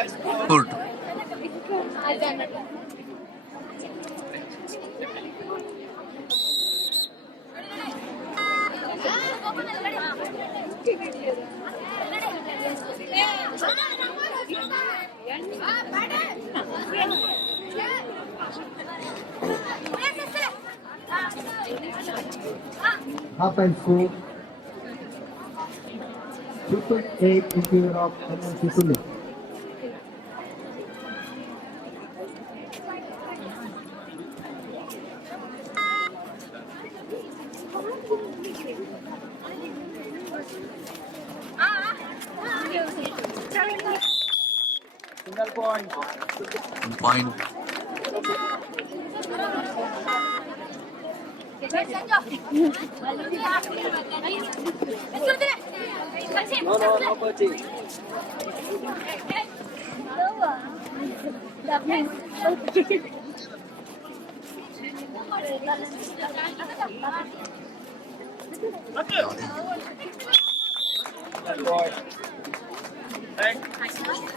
Good. Half and score. Puttur 8 in favor of Puttur. Single point. 1 point. No coaching.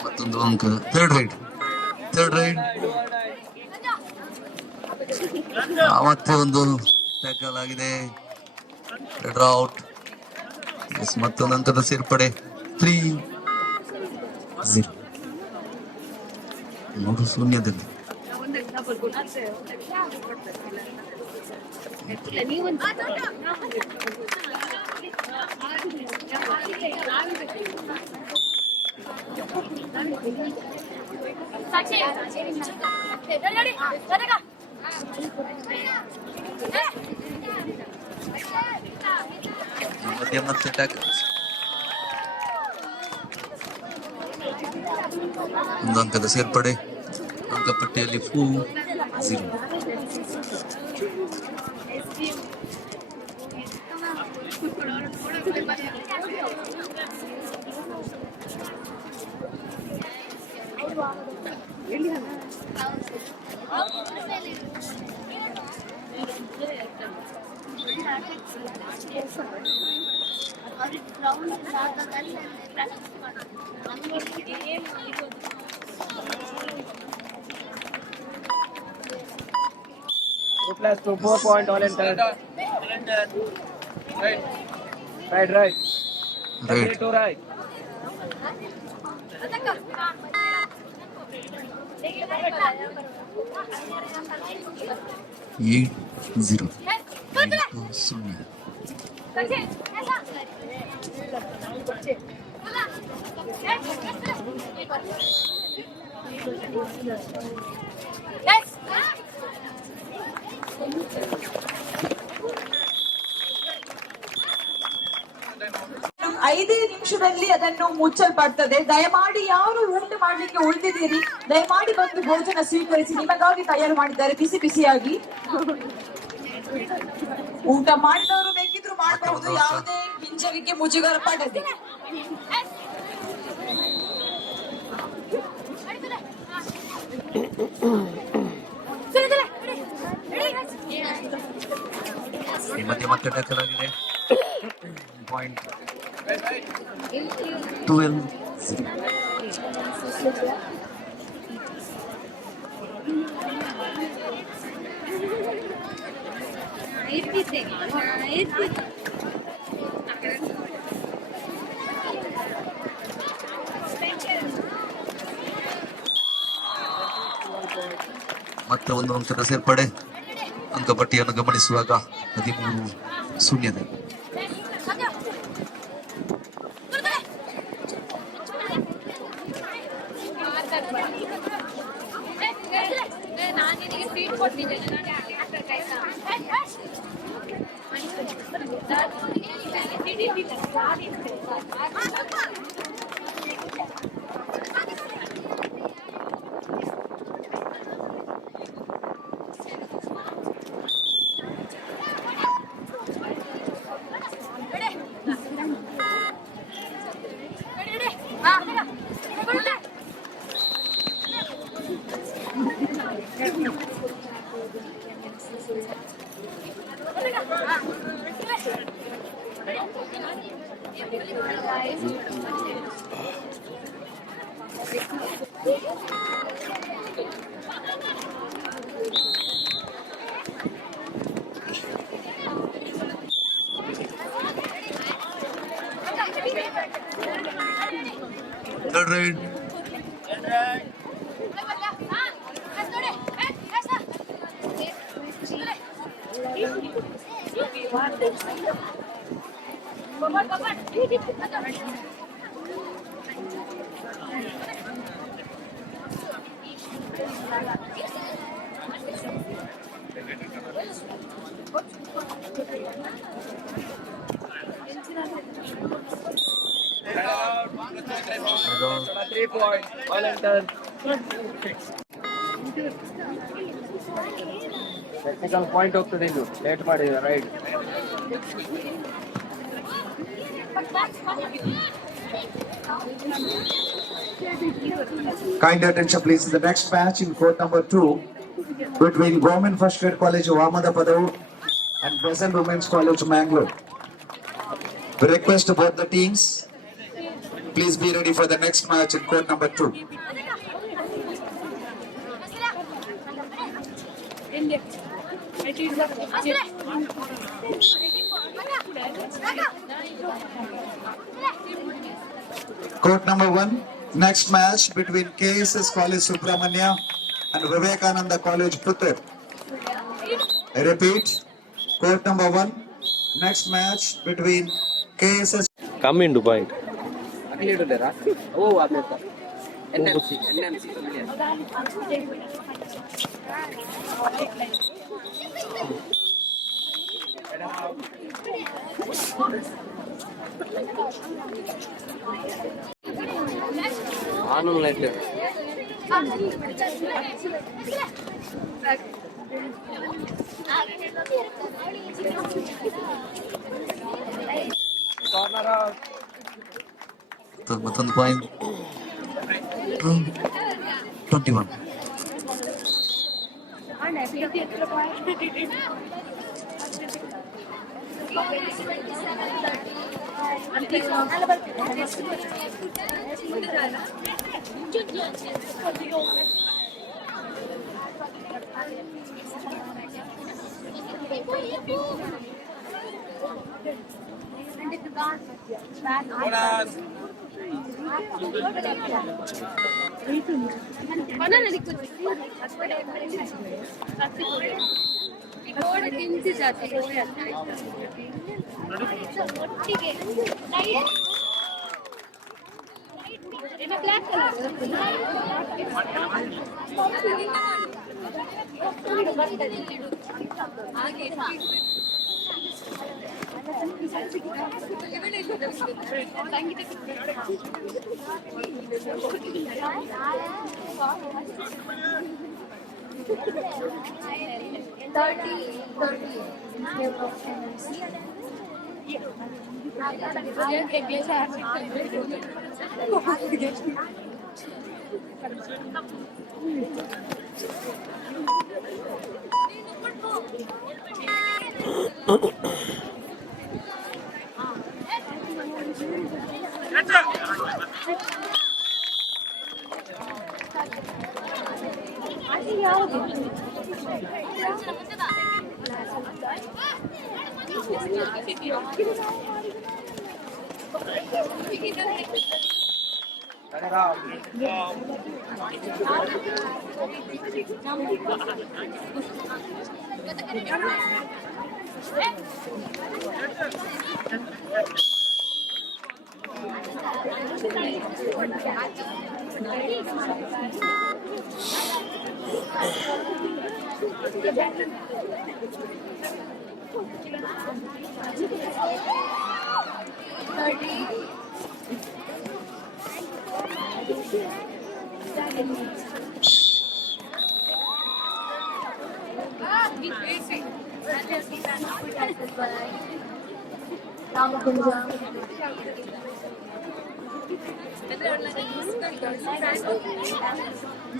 ಮತ್ತೊಂದು ಅಂಕ. Third ride. ಮತ್ತೆ ಒಂದು ಟ್ಯಾಕಲ್ ಆಗಿದೆ. Red out. ಮತ್ತೊಂದು ಅಂಕದ ಸೇರ್ಪಡೆ. 3-0. 3 ಶೂನ್ಯದಲ್ಲಿ. ಮತ್ತೆ ಟ್ಯಾಕಲ್. ಒಂದು ಅಂಕದ ಸೇರ್ಪಡೆ. ಅಂಕಪಟ್ಟಿಯಲ್ಲಿ 4-0. Plus 2 4 point all in turn. Right. To right. Zero. ಐದೇ ನಿಮಿಷದಲ್ಲಿ ಅದನ್ನು ಮುಚ್ಚಲ್ಪಡ್ತದೆ. ದಯಮಾಡಿ ಯಾರು ಊಟ ಮಾಡ್ಲಿಕ್ಕೆ ಉಳಿದಿದ್ದೀರಿ, ದಯಮಾಡಿ ಬಂದು ಭೋಜನ ಸ್ವೀಕರಿಸಿ. ನಿಮಗಾಗಿ ತಯಾರು ಮಾಡಿದ್ದಾರೆ ಬಿಸಿ ಬಿಸಿಯಾಗಿ. ಊಟ ಮಾಡಿದವರು ಬೇಕಿದ್ರು ಮಾಡಬಹುದು, ಯಾವುದೇ ಹಿಂಜರಿಕೆ ಮುಜುಗರ ಪಡದೆ. ಮತ್ತೆ ಟ್ಯಾಕಲ್ ಆಗಿದೆ. ಪಾಯಿಂಟ್ 12-0. ಮತ್ತೆ ಒಂದು ಅಂಕದ ಸೇರ್ಪಡೆ. ಅಂಕಪಟ್ಟಿಯನ್ನು ಗಮನಿಸುವಾಗ 13-0. Third right. Hello. 3 point. All enter. Technical point ಹೋಗ್ತದೆ ಇದು ಲೇಟ್ ಮಾಡಿದೆ right. Kind attention please. The next match in court number 2 between Government First Grade College of Ahmedabad and Present Women's College of Mangalore. We request both the teams, please be ready for the next match in court number 2. Court number 1, next match between KSS College Subramania and Vivekananda College Puttur. I repeat, court number 1, next match between KSS. Come into point. ಅಲ್ಲಿ ಹಿಡಿದಾರಾ ಓ ಆದ್ಮೇಲೆ NMC online corner ಮತ್ತೊಂದು ಪಾಯಿಂಟ್ 21.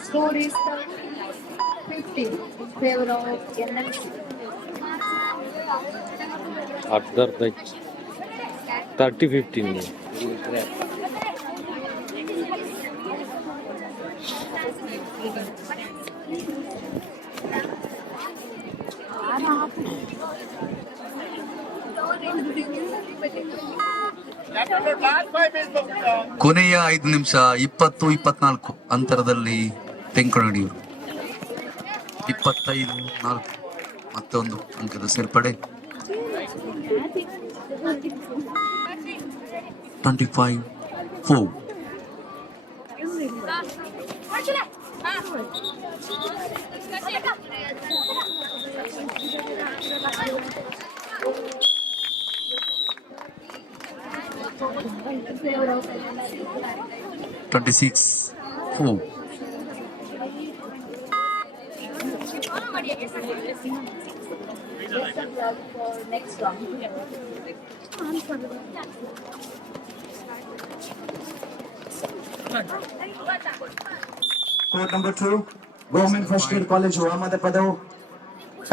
Score is 50 in favor of NMC. After the 30-15. ಕೊನೆಯ 5 ನಿಮಿಷ 20-24 ಅಂತರದಲ್ಲಿ ತೆಂಕನಡಿಯೂರು 25-4 ಮತ್ತೊಂದು ಅಂಕದ ಸೇರ್ಪಡೆ 25-4. In favor of NMC. 26-4. Best of luck for next round. Court number 2, Government First Aid College, Ahmedabad,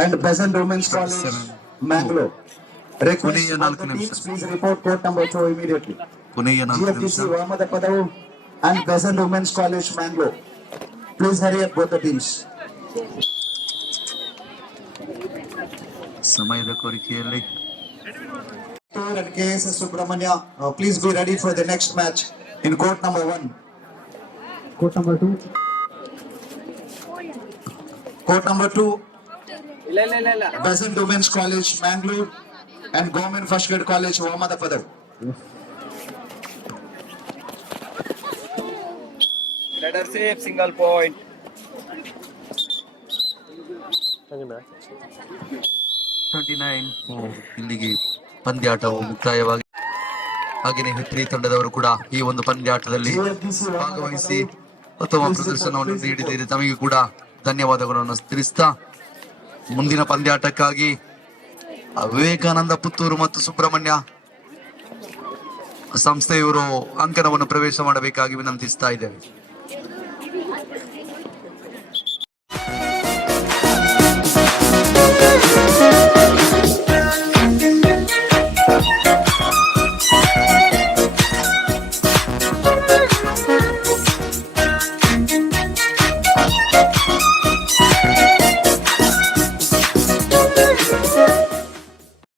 and Peasant Women's College, Mangalore. Request ಕೊನೆಯ all 4 the ನಿಮಿಷ teams, please report court number 2 immediately. ಕೊನೆಯ 4 ನಿಮಿಷ GFGC, Ahmedabad, and Peasant Women's College, Mangalore. Please hurry up both the teams. ಸಮಯದ ಕೋರಿಕೆಯಲ್ಲಿ Puttur and KSS Subramania, please be ready for the next match in court number 1. Court number 2. Court number 2, ಇಲ್ಲ Peasant Women's College, Mangalore, and Government First Aid College, Ahmedabad. let her save single point 29-4 ಇಲ್ಲಿಗೆ ಪಂದ್ಯಾಟವು ಮುಕ್ತಾಯವಾಗಿ ಹಾಗೆಯೇ ಹೆಬ್ರಿ ತಂಡದವರು ಕೂಡ ಈ ಒಂದು ಪಂದ್ಯಾಟದಲ್ಲಿ ಭಾಗವಹಿಸಿ ಉತ್ತಮ ಪ್ರದರ್ಶನವನ್ನು ನೀಡಿದ್ದೀರಿ. ತಮಗೆ ಕೂಡ ಧನ್ಯವಾದಗಳನ್ನು ತಿಳಿಸ್ತಾ ಮುಂದಿನ ಪಂದ್ಯಾಟಕ್ಕಾಗಿ ವಿವೇಕಾನಂದ ಪುತ್ತೂರು ಮತ್ತು ಸುಬ್ರಹ್ಮಣ್ಯ ಸಂಸ್ಥೆಯವರು ಅಂಕಣವನ್ನು ಪ್ರವೇಶ ಮಾಡಬೇಕಾಗಿ ವಿನಂತಿಸ್ತಾ ಇದ್ದೇವೆ.